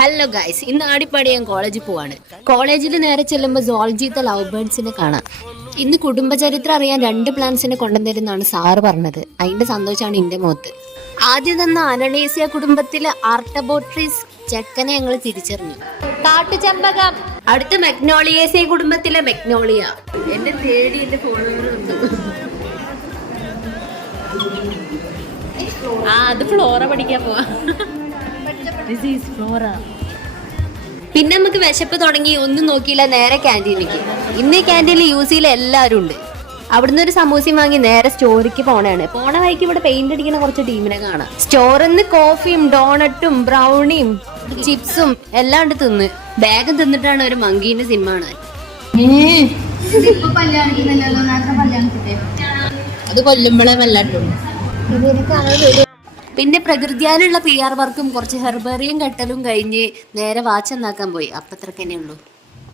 Hello guys, ഇന്ന് ആടിപ്പാടി ഞാൻ കോളേജിൽ പോവാണ്. കോളേജിൽ നേരെ ചെല്ലുമ്പോൾ സോൾജിത്തെ ലവ് ബേർഡ്സിനെ കാണാം. ഇന്ന് കുടുംബചരിത്രം അറിയാൻ 2 പ്ലാൻസിനെ കൊണ്ടുവന്നിരുന്നാണ് സാറ് പറഞ്ഞത്. അതിന്റെ സന്തോഷമാണ് എന്റെ മുഖത്ത്. ആദ്യം തന്ന അനണേസിയ കുടുംബത്തിലെ ആർട്ടബോട്രീസ് ചെക്കനെ ഞങ്ങൾ തിരിച്ചറിഞ്ഞു. കാട്ടുചെമ്പകം. അടുത്ത മെഗ്നോളിയേസിയ കുടുംബത്തിലെ മെഗ്നോളിയ. എന്നെ തേടി എന്റെ ഫോളോവർ വന്നു. അത് ഫ്ലോറ പഠിക്കാൻ പോവാ. പിന്നെ നമുക്ക് വിശപ്പ് തുടങ്ങി, ഒന്നും നോക്കിയില്ല, നേരെ ക്യാൻറ്റീനിലേക്ക്. ഇന്ന് ഈ ക്യാൻറ്റീനിൽ യൂസിയിൽ എല്ലാവരും ഉണ്ട്. അവിടുന്ന് ഒരു സമൂസയും വാങ്ങി നേരെ സ്റ്റോറിക്ക് പോണ വഴിക്ക് ഇവിടെ പെയിന്റ് അടിക്കുന്ന കുറച്ച് ടീമിനെ കാണാം. സ്റ്റോറിൽ നിന്ന് കോഫിയും ഡോണറ്റും ബ്രൗണിയും ചിപ്സും എല്ലാം ഉണ്ട് തിന്ന്. ബാഗും തിന്നിട്ടാണ് ഒരു മങ്കീന്റെ സിനിമ കാണാൻ. അത് കൊല്ലുമ്പോഴേ വല്ലാട്ടുള്ളൂ. പിന്നെ പ്രകൃതിയാനുള്ള PR വർക്കും കുറച്ച് ഹെർബേറിയം കെട്ടലും കഴിഞ്ഞ് നേരെ വാച്ച് എന്നാക്കാൻ പോയി. അപ്പത്രക്കന്നെ ഉള്ളൂ.